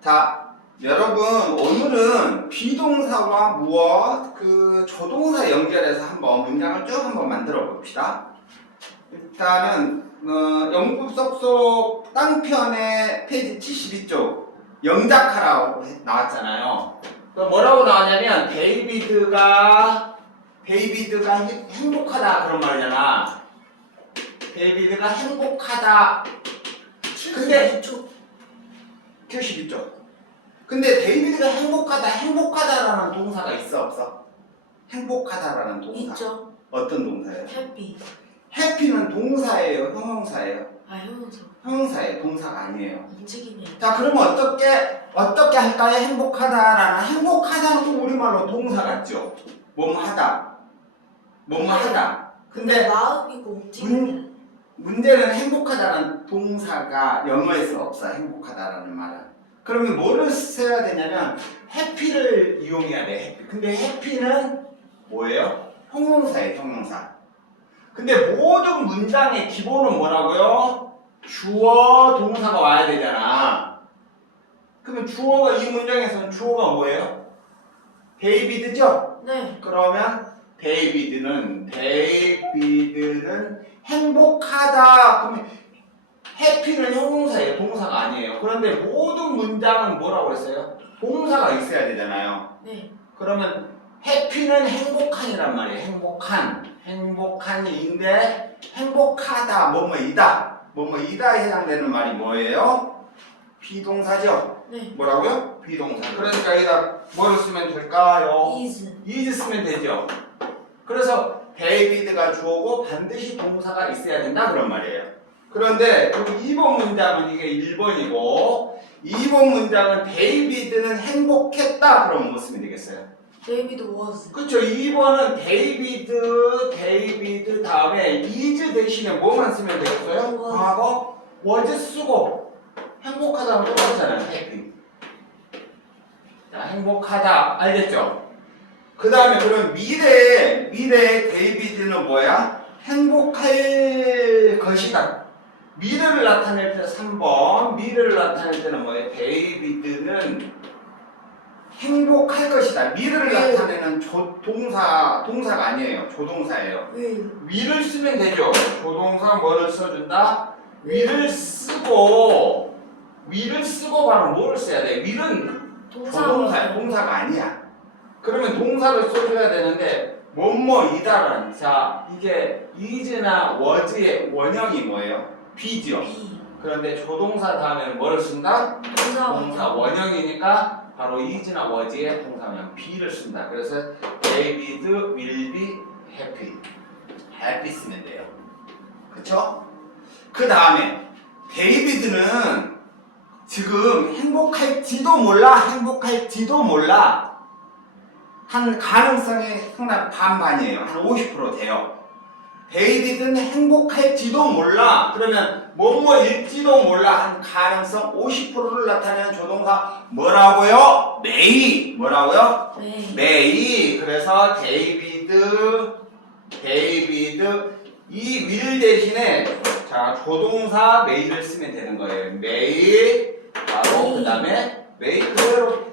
자, 여러분 오늘은 비동사와 무엇, 조동사 연결해서 한번 문장을 쭉 한번 만들어 봅시다. 일단은 영국 쏙쏙 땅편의 페이지 72쪽 영작하라고 나왔잖아요. 뭐라고 나왔냐면 데이비드가 행복하다 그런 말이잖아. 데이비드가 행복하다. 근데 72쪽. 근데 데이비드가 행복하다라는 동사가 있어 없어? 행복하다라는 동사. 있죠. 어떤 동사예요? happy. 해피는 동사예요, 형용사예요? 형용사. 형용사예요, 동사가 아니에요. 움직임이에요. 자, 그러면 어떻게 할까요? 행복하다는 또 우리말로 동사 같죠? 뭐뭐 하다. 근데 마음이고 움직임이야. 문제는 행복하다는 동사가 영어에서 없어. 행복하다라는 말은. 그러면 뭐를 써야 되냐면 해피를 이용해야 돼. 해피. 근데 해피는 뭐예요? 형용사예요, 형용사. 근데 모든 문장의 기본은 뭐라고요? 주어, 동사가 와야 되잖아. 그러면 주어가 이 문장에서는 주어가 뭐예요? 데이비드죠? 네. 그러면 데이비드는 행복하다. 그러면 해피는 형용사예요. 동사가 아니에요. 그런데 모든 문장은 뭐라고 했어요? 동사가 있어야 되잖아요. 네. 그러면 해피는 행복한이란 말이에요. 행복한인데 행복하다. 뭐뭐이다에 해당되는 말이 뭐예요? 비동사죠? 네. 뭐라고요? 비동사. 그러니까 여기다 뭐를 쓰면 될까요? is 쓰면 되죠. 그래서 데이비드가 주어고 반드시 동사가 있어야 된다 그런 말이에요. 그런데 그리고 2번 문장은 이게 1번이고 2번 문장은 데이비드는 행복했다 그러면 뭐 쓰면 되겠어요? David was. 그렇죠. 2번은 데이비드 다음에 is 대신에 뭐만 쓰면 되겠어요? was. 과거 was 쓰고 행복하다면 똑같잖아요. happy. 자, 행복하다. 알겠죠? 그 다음에 그럼 미래의 데이비드는 뭐야? 행복할 것이다. 미래를 나타낼 때 3번. 미래를 나타낼 때는 뭐예요? 데이비드는 행복할 것이다. 미래를 네. 나타내는 동사가 아니에요. 조동사예요. 위를 쓰면 되죠. 조동사 뭐를 써준다? 위를 쓰고 바로 뭐를 써야 돼? 위는 조동사야. 동사가 아니야. 그러면 동사를 써줘야 되는데 뭐뭐이다라는. 자, 이게 is나 was의 원형이 뭐예요? be죠. be. 그런데 조동사 다음에 뭐를 쓴다? 동사 원형이니까 바로 is나 was의 동사면 be를 쓴다. 그래서 David will be happy. happy 쓰면 돼요. 그쵸? 그 다음에 데이비드는 지금 행복할지도 몰라 한 가능성이 상당히 반반이에요. 한 50% 돼요. 데이비드는 행복할지도 몰라. 그러면 뭐뭐일지도 몰라. 한 가능성 50%를 나타내는 조동사 뭐라고요? may. 뭐라고요? may. 그래서 데이비드 이 will 대신에 자 조동사 may를 쓰면 되는 거예요. may 바로 그 다음에 may 그대로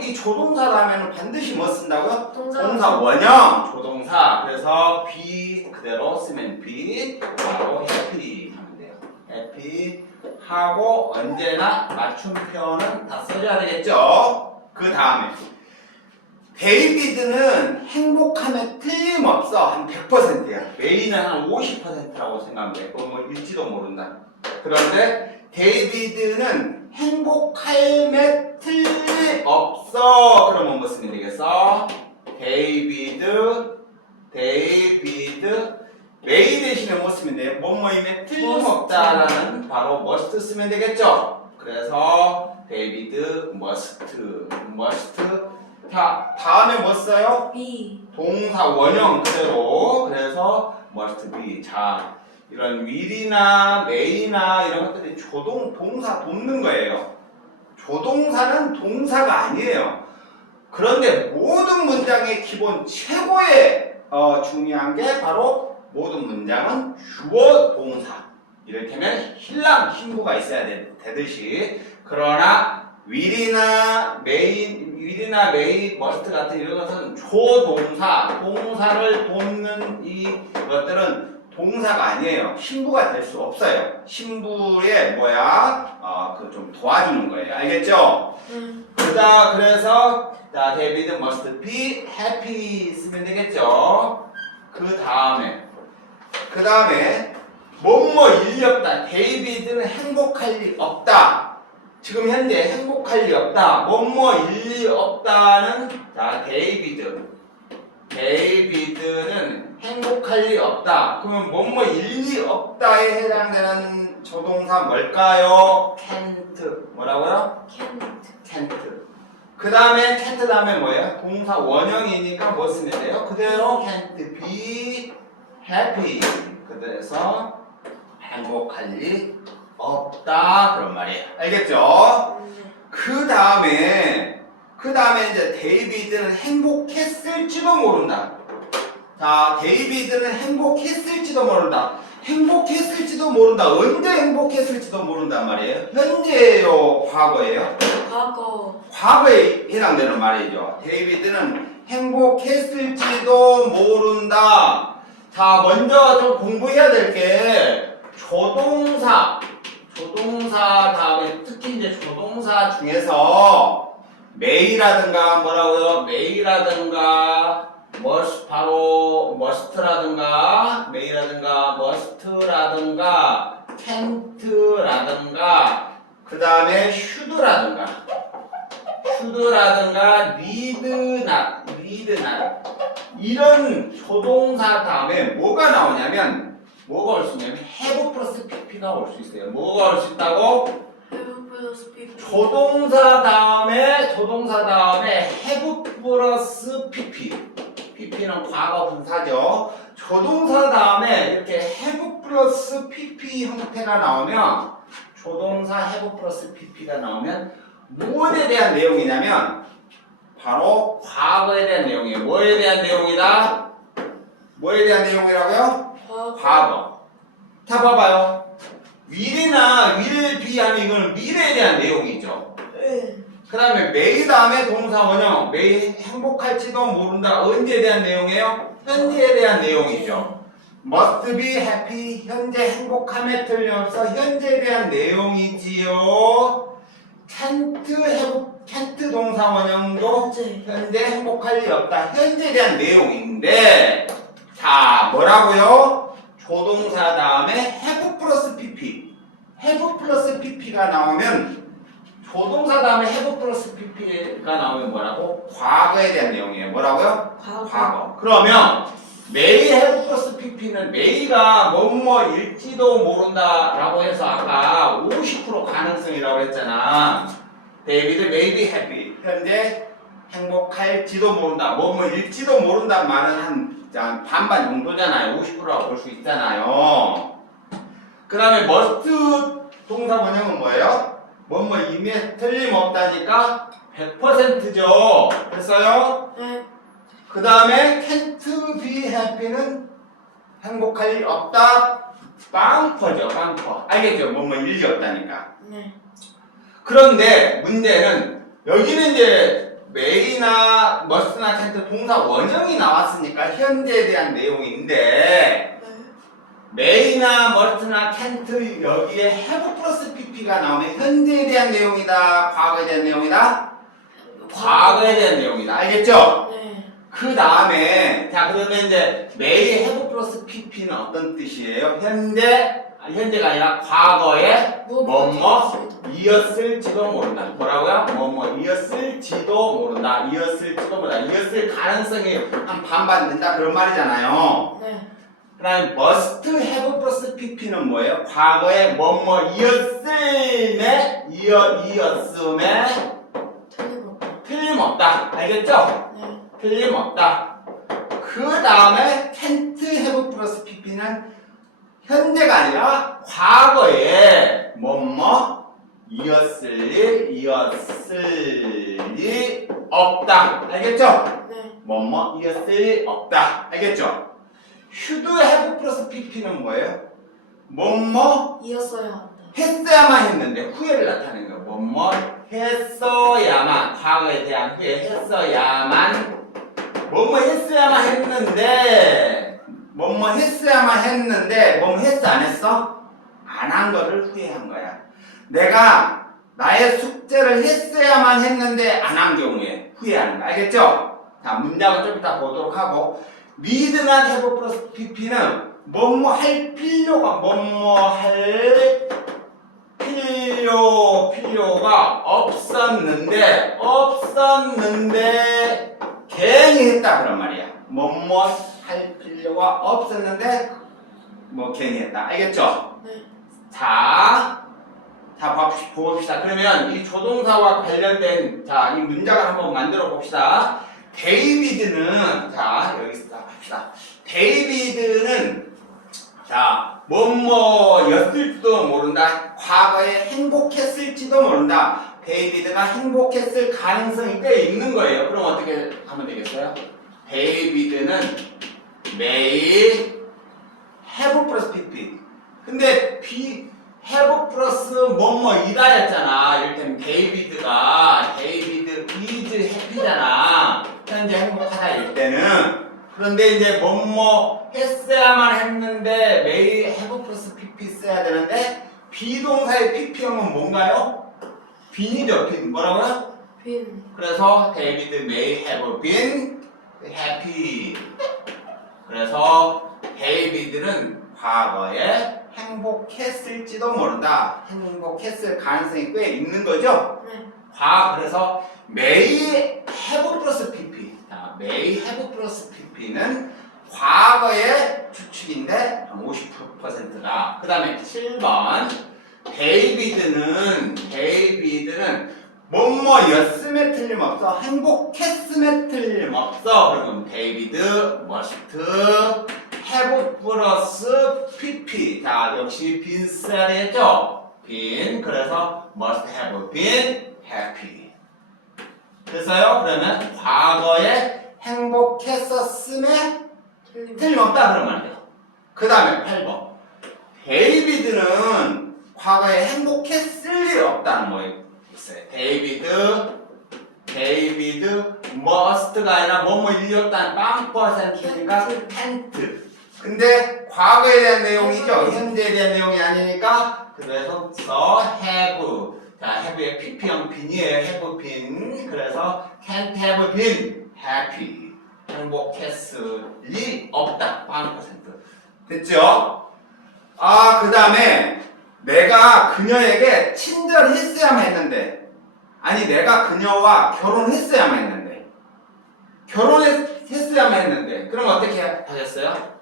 이 조동사 다음에는 반드시 뭐 쓴다고요? 동사 원형 조동사. 그래서 be 그대로 쓰면 be 바로 happy 하면 돼요. happy 하고 언제나 맞춤 표현은 다 써줘야 되겠죠. 그 다음에 데이비드는 행복하면 틀림없어. 한 100%야. 메이는 한 50%라고 생각하면 돼. 뭐 일지도 모른다. 그런데 데이비드는 행복할매 틀림없어. 그러면 뭐 쓰면 되겠어? 데이비드 메이 대신에 뭐 쓰면 돼요? 뭐뭐임에 틀림없다라는 바로 must 쓰면 되겠죠? 그래서 데이비드 must. 자, 다음에 뭐 써요? be. 동사 원형 그대로. 그래서 must be. 자, 이런 will이나 may나 이런 것들이 동사 돕는 거예요. 조동사는 동사가 아니에요. 그런데 모든 문장의 기본 최고의 중요한 게 바로 모든 문장은 주어 동사. 이를테면 신랑 신부가 있어야 되듯이. 그러나 will이나 may, must 같은 이런 것은 조동사, 동사를 돕는 이것들은 동사가 아니에요. 신부가 될 수 없어요. 신부의 그 좀 도와주는 거예요. 알겠죠? 그래서 David must be happy 쓰면 되겠죠? 그 다음에 뭐뭐 일이 없다. 데이비드는 행복할 일 없다. 지금 현재 행복할 일 없다. 뭐뭐 일이 없다는 데이비드는 행복할 일 없다. 그러면 뭐뭐 일이 없다에 해당되는 조동사 뭘까요? can't. 뭐라고요? can't. 그 다음에 can't 다음에 뭐예요? 동사 원형이니까 뭐 쓰면 돼요? 그대로 can't be happy. 그래서 행복할 일 없다 그런 말이에요. 알겠죠? 그 다음에 이제 데이비드는 행복했을지도 모른다. 자, 데이비드는 행복했을지도 모른다. 행복했을지도 모른다. 언제 행복했을지도 모른단 말이에요. 현재예요, 과거예요? 과거. 과거에 해당되는 말이죠. 데이비드는 행복했을지도 모른다. 자, 먼저 좀 공부해야 될 게 조동사 다음에 특히 이제 조동사 중에서 may라든가 뭐라고요? may라든가 바로 must라든가 may라든가 must라든가 can't라든가 그 다음에 should라든가 need not 이런 조동사 다음에 뭐가 나오냐면 뭐가 올 수 있냐면 have 플러스 pp가 올 수 있어요. 뭐가 올 수 있다고? 조동사 다음에 have 플러스 pp는 과거 분사죠. 조동사 다음에 이렇게 have 플러스 pp 형태가 나오면 조동사 have 플러스 pp가 나오면 무엇에 대한 내용이냐면 바로 과거에 대한 내용이에요. 뭐에 대한 내용이다? 뭐에 대한 내용이라고요? 과거. 자, 봐봐요. will be 하면 이거는 미래에 대한 내용이죠. 그 다음에 may 다음에 동사 원형. may 행복할지도 모른다. 언제에 대한 내용이에요? 현재에 대한 내용이죠. must be happy. 현재 행복함에 틀림없어. 현재에 대한 내용이지요. can't 동사 원형도 현재 행복할 일 없다. 현재에 대한 내용인데, 자, 뭐라고요? 조동사 다음에 have 플러스 pp가 나오면 조동사 다음에 have 플러스 pp가 나오면 뭐라고? 과거에 대한 내용이에요. 뭐라고요? 과거. 그러면 may have 플러스 pp는 may가 뭐뭐일지도 모른다라고 해서 아까 50% 가능성이라고 했잖아. 데이비드 may be happy. 현재 행복할지도 모른다. 뭐뭐일지도 모른다 말은 한 반반 정도잖아요. 50%라고 볼 수 있잖아요. 그 다음에 must 동사 원형은 뭐예요? 뭐뭐 이미 틀림없다니까 100%죠. 됐어요? 네. 그 다음에 can't be happy는 행복할 일 없다. 빵퍼죠. 빵퍼. 알겠죠? 뭐뭐 일이 없다니까. 네. 그런데 문제는 여기는 이제 may나 must나 can't 동사 원형이 나왔으니까 현재에 대한 내용인데 may나 must나 can't 여기에 have 플러스 pp가 나오면 현재에 대한 내용이다. 과거에 대한 내용이다. 과거에 대한 내용이다. 알겠죠? 네. 그 다음에 자 그러면 이제 may have 플러스 pp는 어떤 뜻이에요? 현재가 아니라 과거에 뭐뭐 이었을지도 모른다. 뭐라고요? 뭐뭐 이었을지도 모른다. 이었을 가능성이 한 반반 된다. 그런 말이잖아요. 네. 그 다음에 must have 플러스 pp는 뭐예요? 과거에 뭐뭐 이었음에 틀림없다. 알겠죠? 네. 틀림없다. 그 다음에 can't have 플러스 pp는 현재가 아니라 과거에 뭐뭐 이었을 일 없다. 알겠죠? 네. 뭐뭐 이었을 일 없다. 알겠죠? should have 플러스 pp는 뭐예요? 뭐뭐 이었어야 한다. 했어야만 했는데 후회를 나타내는 거예요. 뭐뭐 했어야만, 과거에 대한 후회 했어야만, 뭐뭐 했어야만 했는데, 뭐뭐 했어야만 했는데, 뭐뭐 했어 안 했어? 안 한 거를 후회한 거야. 내가 나의 숙제를 했어야만 했는데 안 한 경우에 후회하는 거 알겠죠? 자, 문장을 좀 이따 보도록 하고, need나 have 플러스 pp는 뭐뭐 할 필요가 필요가 없었는데 괜히 했다 그런 말이야. 뭐뭐 할 필요가 없었는데 뭐 괜히 했다. 알겠죠? 네. 자, 봅시다. 그러면 이 조동사와 관련된 이 문장을 한번 만들어 봅시다. 데이비드는 여기서 합시다. 데이비드는 뭐뭐였을지도 모른다. 과거에 행복했을지도 모른다. 데이비드가 행복했을 가능성이 꽤 있는 거예요. 그럼 어떻게 하면 되겠어요? 데이비드는 may have 플러스 pp. 근데 have 플러스 뭐뭐이다였잖아. 이를테면 데이비드 is happy잖아. 현재 행복하다 일 때는. 그런데 이제 뭐뭐 했어야만 했는데 may have 플러스 pp 써야 되는데 비동사의 pp형은 뭔가요? been이죠. been. 뭐라고요? 빈. 그래서 데이비드 may have been happy. 그래서 데이비드는 과거에 행복했을지도 모른다. 행복했을 가능성이 꽤 있는 거죠? 네. 그래서 may have 플러스 pp. may have 플러스 pp는 과거의 추측인데 50%다. 그 다음에 7번 데이비드는 뭐뭐였음에 틀림없어. 행복했음에 틀림없어. 그러면 데이비드 must have 플러스 pp. 역시 been 써야 되겠죠? been. 그래서 must have been happy. 됐어요? 그러면 과거에 행복했었음에 틀림없다 그런 말이에요. 그 다음에 8번 데이비드는 과거에 행복했을 일 없다는 거 있어요. 데이비드 must가 아니라 뭐뭐 일이 없다는 빵퍼센트니까 can't. 근데 과거에 대한 내용이죠. 현재에 대한 내용이 아니니까 그래서 have. have의 pp형 빈이에요. have been. 그래서 can't have been happy. 행복했을리 없다. 100%. 됐죠? 그 다음에 내가 그녀에게 친절했어야만 했는데, 아니 내가 그녀와 결혼했어야만 했는데, 결혼했어야만 했는데, 그럼 어떻게 하셨어요?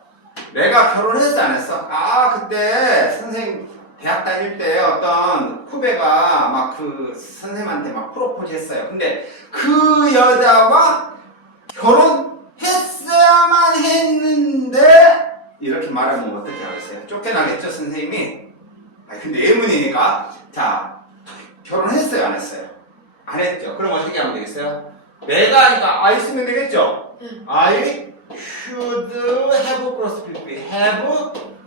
내가 결혼했어 안 했어? 그때 선생님 대학 다닐 때 어떤 후배가 막 그 선생님한테 막 프로포즈 했어요. 근데 그 여자와 결혼했어야만 했는데 이렇게 말하면 어떻게 하겠어요? 쫓겨나겠죠 선생님이? 근데 예문이니까 결혼했어요 안 했어요? 안 했죠. 그럼 어떻게 하면 되겠어요? 내가 하니까 I 쓰면 되겠죠? I should have 플러스 pp have.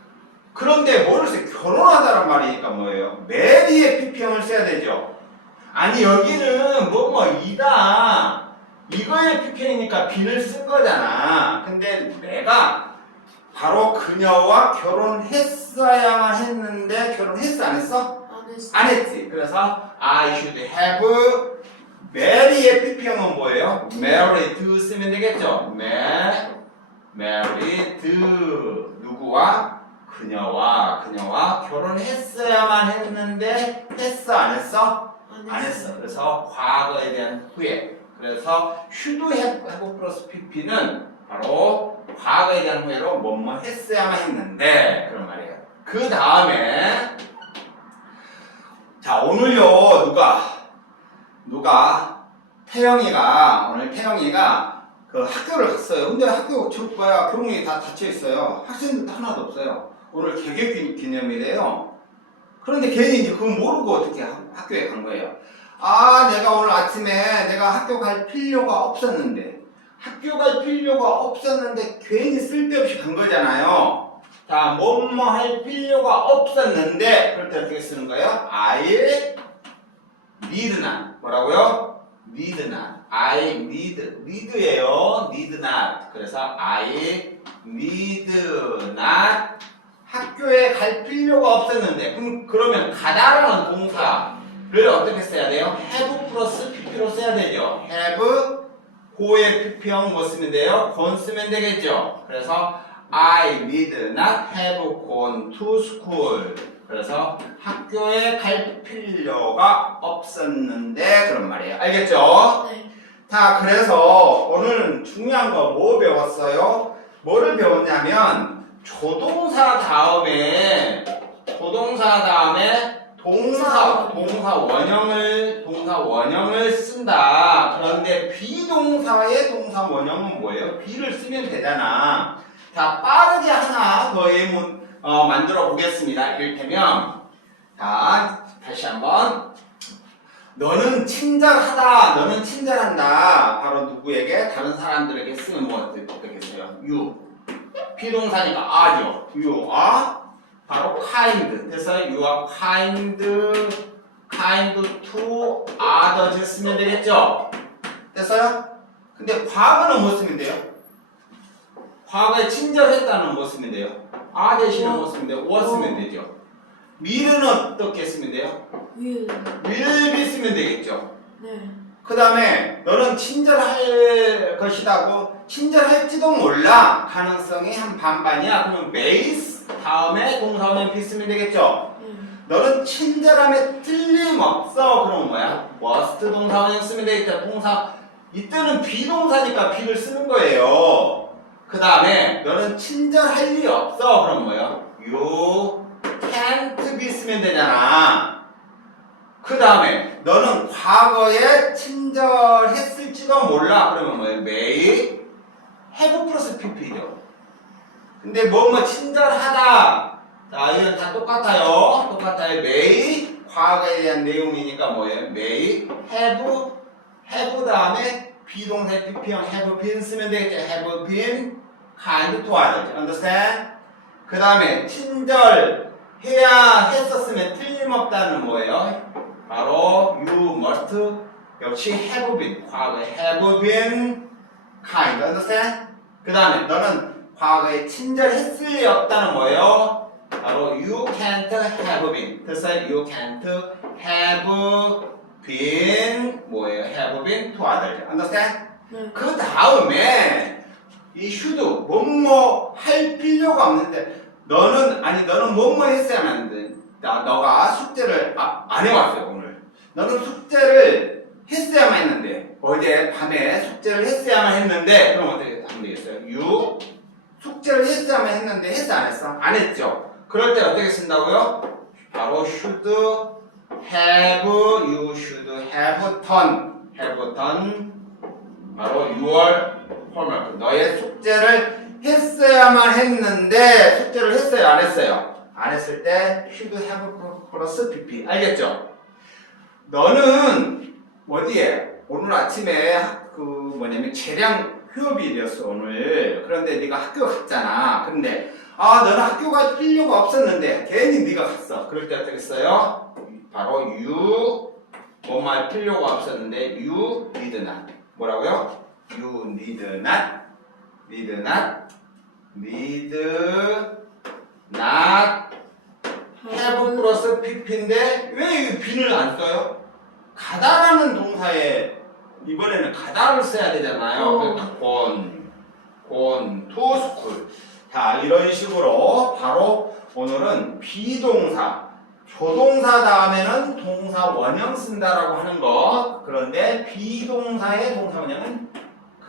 그런데 뭐를 써요? 결혼하다란 말이니까 뭐예요? mary의 pp형을 써야 되죠. 아니 여기는 뭐뭐이다 이거의 pp형이니까 be를 쓴 거잖아. 근데 내가 바로 그녀와 결혼했어야만 했는데 결혼했어 안 했어? 안 했어. 안 했지. 그래서 I should have mary의 pp형은 뭐예요? married 쓰면 되겠죠? married 누구와? 그녀와 결혼했어야만 했는데 했어 안 했어? 안 했어. 그래서 과거에 대한 후회. 그래서 should have 플러스 pp는 바로 과거에 대한 후회로 뭐뭐 했어야만 했는데 그런 말이에요. 그 다음에 오늘요 누가 태영이가 그 학교를 갔어요. 근데 학교 교문이 다 닫혀 있어요. 학생들도 하나도 없어요. 오늘 개교 기념이래요. 그런데 괜히 이제 그거 모르고 어떻게 학교에 간 거예요. 내가 오늘 아침에 내가 학교 갈 필요가 없었는데 괜히 쓸데없이 간 거잖아요. 뭐뭐 할 필요가 없었는데 그럴 때 어떻게 쓰는 거예요? I need not. 뭐라고요? need not. I need예요. need not. 그래서 I need not 학교에 갈 필요가 없었는데 그러면 가다라는 동사를 어떻게 써야 돼요? have 플러스 pp로 써야 되죠. have 고의 pp형 뭐 쓰면 돼요? gone 쓰면 되겠죠. 그래서 I need not have gone to school. 그래서 학교에 갈 필요가 없었는데 그런 말이에요. 알겠죠? 네. 자, 그래서 오늘은 중요한 거 뭐 배웠어요? 뭐를 배웠냐면 조동사 다음에 동사 원형을 쓴다. 그런데 비동사의 동사 원형은 뭐예요? B를 쓰면 되잖아. 자, 빠르게 하나 더 예문 만들어 보겠습니다. 이를테면 자, 다시 한번 너는 친절하다. 너는 친절한다. 바로 누구에게? 다른 사람들에게 쓰면 뭐 어떻겠어요? You. 비동사니까 are죠. You are 바로 kind. 그래서 you are kind to others 쓰면 되겠죠? 됐어요? 근데 과거는 뭐 쓰면 돼요? 과거에 친절했다는 뭐 쓰면 돼요? are 대신에 뭐 쓰면 돼요? was 쓰면 되죠. will은 어떻게 쓰면 돼요? will. will be 쓰면 되겠죠. 네. 그 다음에 너는 친절할 것이라고 친절할지도 몰라 가능성이 한 반반이야. 그러면 may 다음에 동사원형 be 쓰면 되겠죠. 너는 친절함에 틀림없어. 그러면 뭐야? must 동사원형 쓰면 되겠죠. 동사 이때는 비동사니까 be를 쓰는 거예요. 그 다음에 너는 친절할 리 없어. 그럼 뭐야? you can't be 쓰면 되잖아. 그 다음에 너는 과거에 친절했을지도 몰라. 그러면 뭐예요? may have 플러스 pp죠. 근데 뭐뭐 친절하다. 자, 이건 다 똑같아요. may 과거에 대한 내용이니까 뭐예요? may have 다음에 비동사의 pp형 have been 쓰면 되겠죠. have been kind to others. understand? 그 다음에 친절해야 했었으면 틀림없다는 뭐예요? 바로 you must 역시 have been 과거에 have been kind. understand? 그 다음에 너는 과거에 친절했을 리 없다는 뭐예요? 바로 you can't have been. 그래서 you can't have been 뭐예요? have been to others. understand? 네. 그 다음에 이 should 뭐뭐 할 필요가 없는데 너는 뭐뭐 했어야만 하는데 너가 숙제를 안 해왔어요 오늘. 너는 숙제를 했어야만 했는데 어제 밤에 숙제를 했어야만 했는데 그럼 어떻게 하면 되겠어요? you 숙제를 했어야만 했는데 했어 안 했어? 안 했죠. 그럴 때 어떻게 쓴다고요? 바로 should have, you should have done 바로 your homework. 너의 숙제를 했어야만 했는데 숙제를 했어요 안 했어요? 안 했을 때 should have 플러스 pp. 알겠죠? 너는 어디에? 오늘 아침에 재량 휴업일이었어 오늘. 그런데 네가 학교 갔잖아. 근데 너는 학교 갈 필요가 없었는데 괜히 네가 갔어. 그럴 때 어떻게 써요? 바로 you 뭐뭐 할 필요가 없었는데 you need not. 뭐라고요? you need not have 플러스 pp인데 왜 이 be를 안 써요? 가다라는 동사에 이번에는 가다를 써야 되잖아요. 그러니까 gone to school. 자, 이런 식으로 바로 오늘은 비동사, 조동사 다음에는 동사 원형 쓴다라고 하는 것. 그런데 비동사의 동사 원형은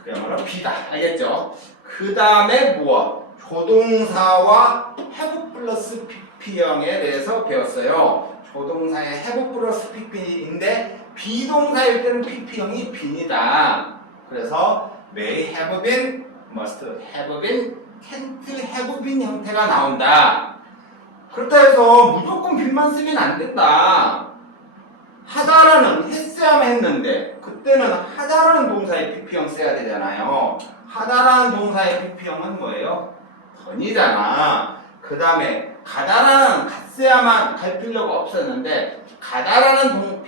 그야말로 비다. 알겠죠? 그 다음에 무엇? 조동사와 have 플러스 pp형에 대해서 배웠어요. 조동사의 have 플러스 pp인데 비동사일 때는 pp형이 빈이다. 그래서 may have been, must have been, can't have been 형태가 나온다. 그렇다 해서 무조건 빈만 쓰면 안 된다. 하다라는 했어야만 했는데 그때는 하다라는 동사의 pp형 써야 되잖아요. 하다라는 동사의 pp형은 뭐예요? done이잖아. 그 다음에 가다라는 갔어야만 갈 필요가 없었는데 가다라는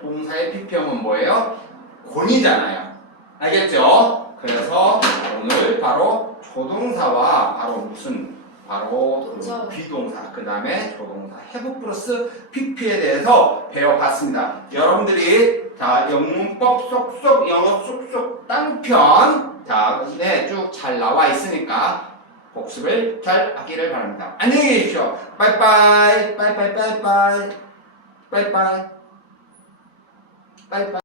동사의 PP형은 뭐예요? 곤이잖아요. 알겠죠? 그래서 오늘 바로 조동사와 바로 무슨 바로 동사. 비동사 그 다음에 조동사 have 플러스 pp에 대해서 배워봤습니다. 여러분들이 자 영문법 쏙쏙 영어 쏙쏙 단편 네, 쭉 잘 나와 있으니까 복습을 잘 하기를 바랍니다. 안녕히 계십시오. 빠이빠이 빠이빠이 빠이빠이 빠이빠이 빠이빠이